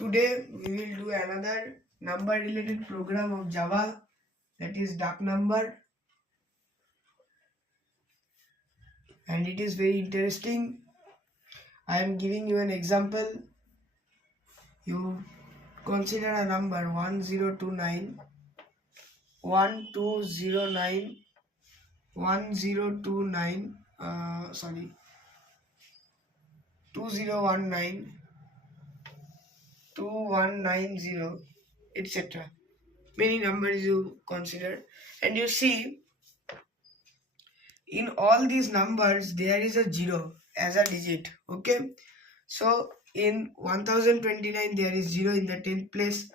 Today we will do another number related program of Java, that is duck number, and it is very interesting. I am giving you an example. You consider a number 1029 1209 1029 2019 2190, etc. Many numbers you consider, and you see in all these numbers there is a zero as a digit. Okay, so in 1029 there is 0 in the 10th place.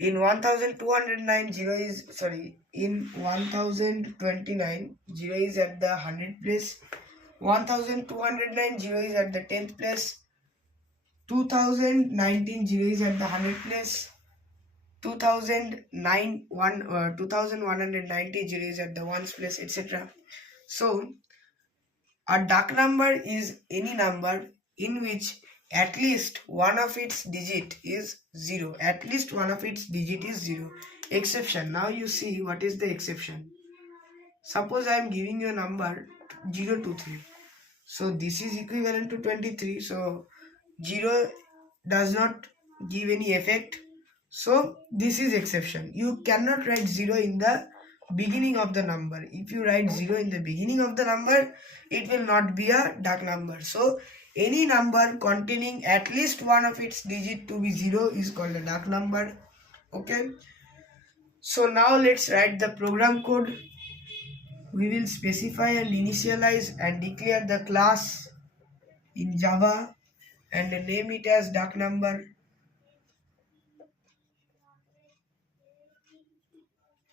In 1209 0 is in 1029 0 is at the 100th place. 1209 0 is at the 10th place. 2019 0 is at the 100th place. 2190 0 is at the 1st place, etc. So a duck number is any number in which at least one of its digit is 0. At least one of its digit is 0. Exception. Now you see what is the exception. Suppose I am giving you a number 023. So this is equivalent to 23. So 0 does not give any effect. So this is exception. You cannot write 0 in the beginning of the number. If you write 0 in the beginning of the number, it will not be a duck number. So any number containing at least one of its digit to be 0 is called a duck number. Okay. So now let's write the program code. We will specify and initialize and declare the class in Java and name it as duck number.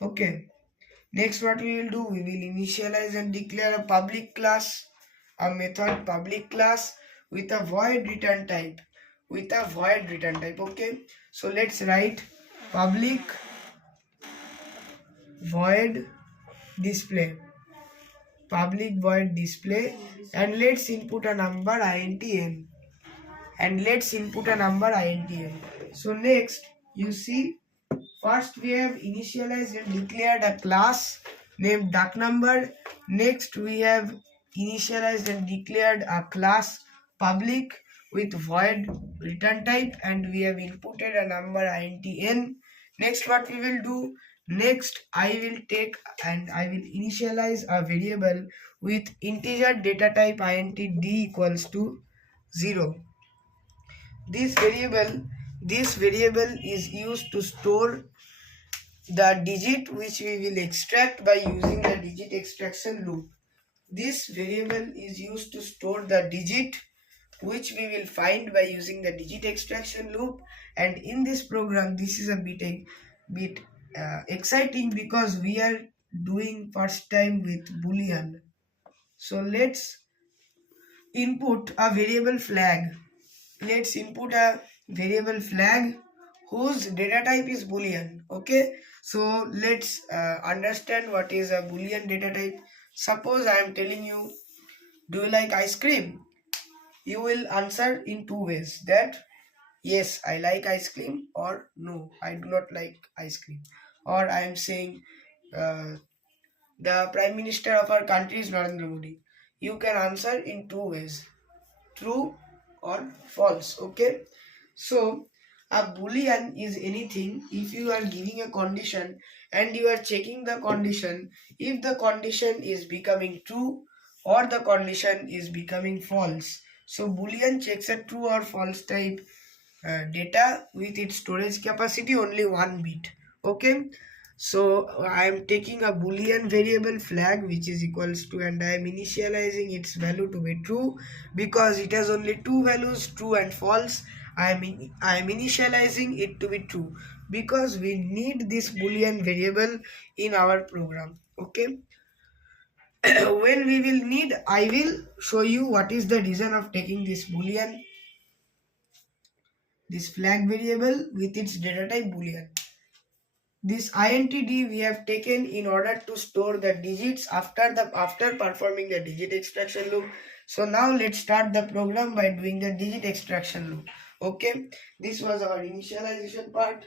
Okay. Next, what we will do, we will initialize and declare a public class, a method public class with a void return type. Okay. So let's write public void display. And let's input a number int n. So next, you see, first we have initialized and declared a class named duck number. Next we have initialized and declared a class public with void return type, and we have inputted a number int n. Next what we will do, next I will take and I will initialize a variable with integer data type int d equals to 0. This variable is used to store the digit which we will extract by using the digit extraction loop. This variable is used to store the digit which we will find by using the digit extraction loop. And in this program, this is a bit exciting because we are doing first time with Boolean. So let's input a variable flag. Let's input a variable flag whose data type is Boolean. Okay, so let's understand what is a Boolean data type. Suppose I am telling you, do you like ice cream? You will answer in two ways, that yes, I like ice cream, or no, I do not like ice cream. Or I am saying the Prime Minister of our country is Narendra Modi. You can answer in two ways, true or false. Okay, so a Boolean is anything if you are giving a condition and you are checking the condition if the condition is becoming true or the condition is becoming false. So Boolean checks a true or false type data with its storage capacity only 1 bit. Okay, so I am taking a Boolean variable flag which is equals to, and I am initializing its value to be true because it has only two values, true and false. I am initializing it to be true because we need this Boolean variable in our program. Okay. When we will need, I will show you what is the reason of taking this Boolean, this flag variable with its data type Boolean. This intd we have taken in order to store the digits after performing the digit extraction loop. So now let's start the program by doing the digit extraction loop. Okay, this was our initialization part.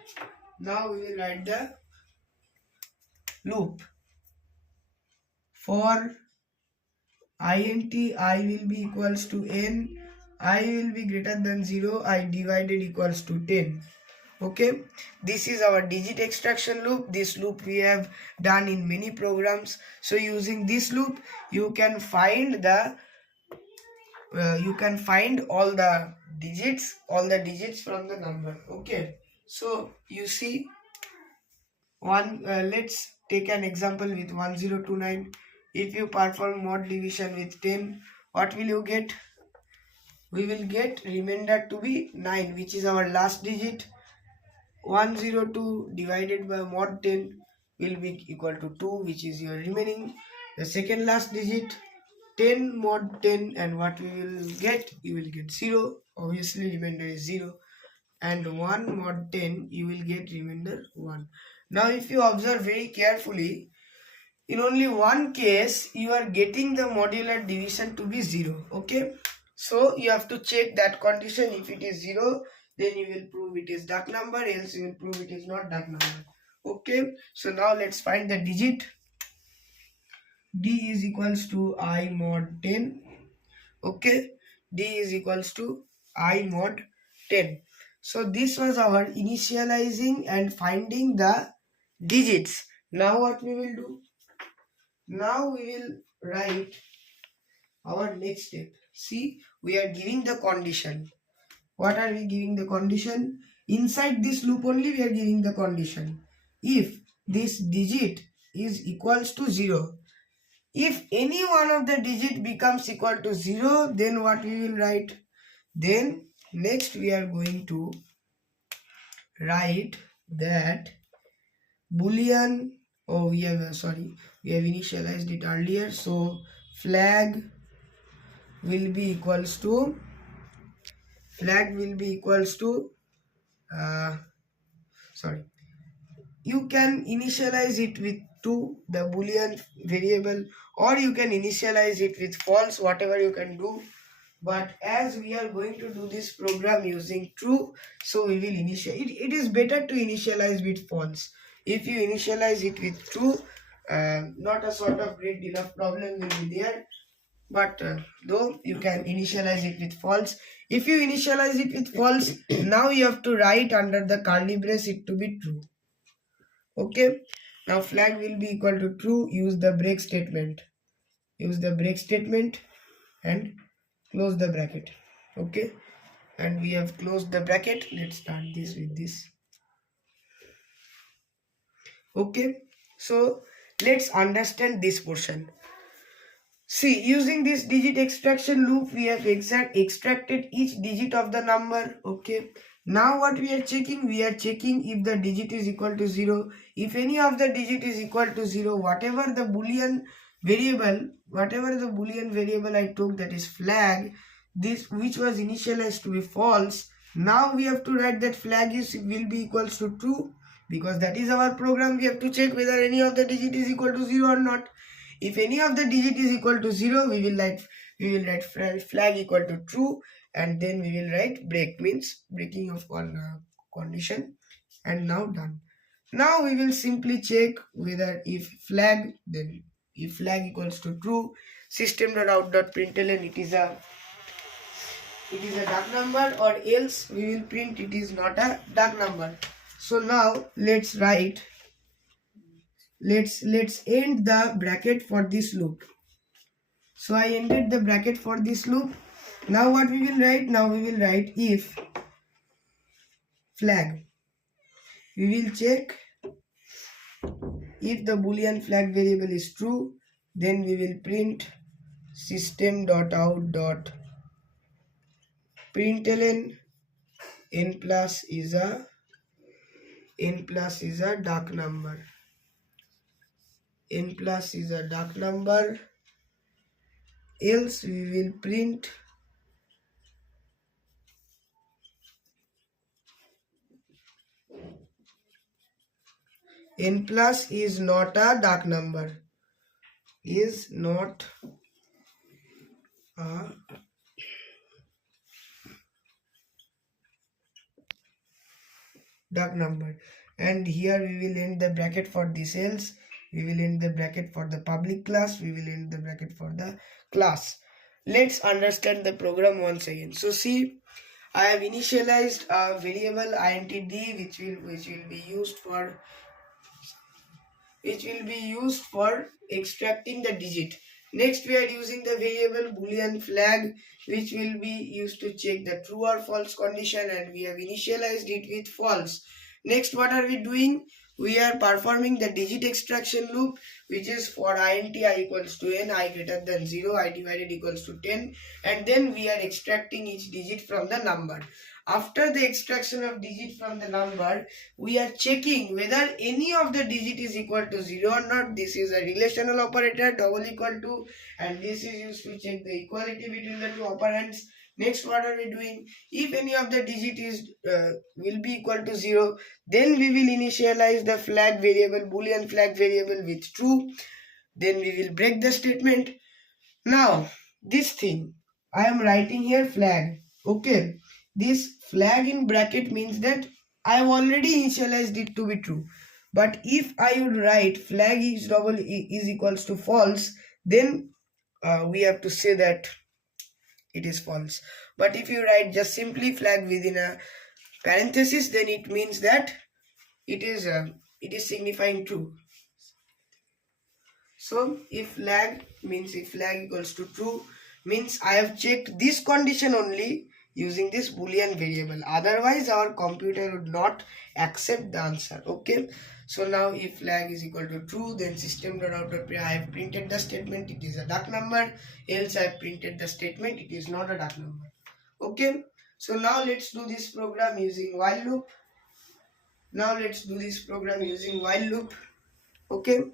Now we will write the loop. For int I will be equals to n, I will be greater than 0, I divided equals to 10. Okay, this is our digit extraction loop. This loop we have done in many programs. So using this loop you can find all the digits from the number. Okay, so you see let's take an example with 1029. If you perform mod division with 10, what will you get? We will get remainder to be 9, which is our last digit. 102 divided by mod 10 will be equal to 2, which is your remaining, the second last digit. 10 mod 10, and what we will get? You will get 0. Obviously remainder is 0. And 1 mod 10, you will get remainder 1. Now if you observe very carefully, in only one case you are getting the modular division to be 0. Okay, so you have to check that condition. If it is 0, then you will prove it is Dach number, else you will prove it is not Dach number. Okay, so now let's find the digit. D is equals to I mod 10. Okay, D is equals to I mod 10. So this was our initializing and finding the digits. Now what we will do? Now we will write our next step. See, we are giving the condition. What are we giving the condition? Inside this loop only we are giving the condition. If this digit is equals to 0, if any one of the digit becomes equal to 0, then what we will write? Then next we are going to write that boolean, we have initialized it earlier, so flag will be equals to you can initialize it with true, the boolean variable, or you can initialize it with false, whatever you can do. But as we are going to do this program using true, so we will initialize it. It is better to initialize with false. If you initialize it with true, not a sort of great deal of problem will be there. But though you can initialize it with false. If you initialize it with false, now you have to write under the curly brace it to be true. Okay, now flag will be equal to true. Use the break statement and close the bracket. Okay, and we have closed the bracket. Let's start this with this. Okay, so let's understand this portion. See, using this digit extraction loop, we have extracted each digit of the number. Okay, now what we are checking? We are checking if the digit is equal to 0. If any of the digit is equal to 0, whatever the boolean variable I took, that is flag, this which was initialized to be false, now we have to write that flag will be equals to true, because that is our program. We have to check whether any of the digit is equal to 0 or not. If any of the digit is equal to 0, we will write flag equal to true, and then we will write break, means breaking of one condition, and now done. Now we will simply check whether if flag equals to true, system.out.println it is a Dach number, or else we will print it is not a Dach number. So now let's end the bracket for this loop. So I ended the bracket for this loop. Now what we will write? Now we will write if flag. We will check if the boolean flag variable is true, then we will print system.out.println n plus is a Dach number. N plus is a Dach number, else we will print n plus is not a Dach number, is not a duck number, and here we will end the bracket for this else, we will end the bracket for the public class, we will end the bracket for the class. Let's understand the program once again. So see, I have initialized a variable int d which will be used for extracting the digit. Next we are using the variable boolean flag which will be used to check the true or false condition, and we have initialized it with false. Next what are we doing? We are performing the digit extraction loop, which is for int I equals to n, I greater than 0, I divided equals to 10, and then we are extracting each digit from the number. After the extraction of digit from the number, we are checking whether any of the digit is equal to 0 or not. This is a relational operator, double equal to, and this is used to check the equality between the two operands. Next what are we doing? If any of the digit is will be equal to 0, then we will initialize the flag variable, boolean flag variable with true. Then we will break the statement. Now this thing I am writing here flag. Okay, this flag in bracket means that I have already initialized it to be true. But if I would write flag is equals to false, then we have to say that it is false. But if you write just simply flag within a parenthesis, then it means that it is signifying true. So if flag equals to true, means I have checked this condition only using this boolean variable, otherwise our computer would not accept the answer. Okay, so now if flag is equal to true, then system.out.println, I have printed the statement it is a duck number, else I have printed the statement it is not a duck number. Okay, so now let's do this program using while loop. Okay,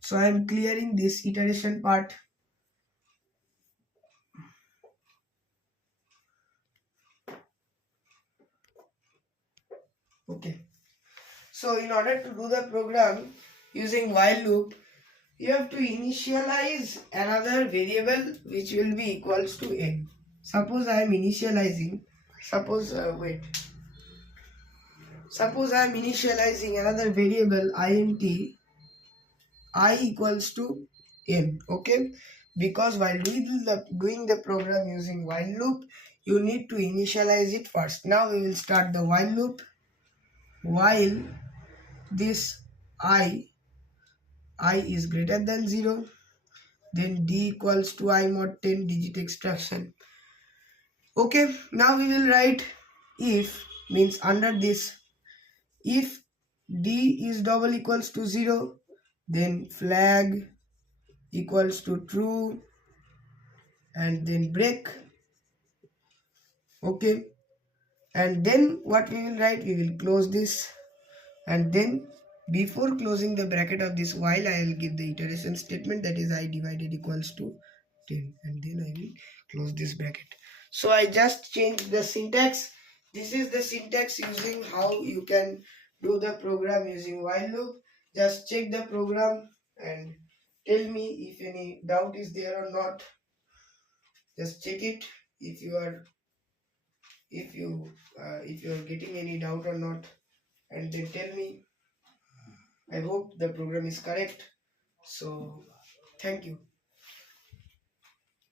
so I am clearing this iteration part. Okay, so in order to do the program using while loop, you have to initialize another variable which will be equals to n. Suppose I am initializing another variable int I equals to n. Okay, because while doing the program using while loop, you need to initialize it first. Now we will start the while loop. While this I is greater than 0, then d equals to I mod 10 digit extraction. Okay, now we will write if, means under this, if d is double equals to 0, then flag equals to true, and then break. Okay, and then what we will write, we will close this, and then before closing the bracket of this while, I will give the iteration statement, that is I divided equals to 10, and then I will close this bracket. So I just changed the syntax. This is the syntax using how you can do the program using while loop. Just check the program and tell me if any doubt is there or not. Just check it if you are getting any doubt or not, and then tell me. I hope the program is correct. So thank you.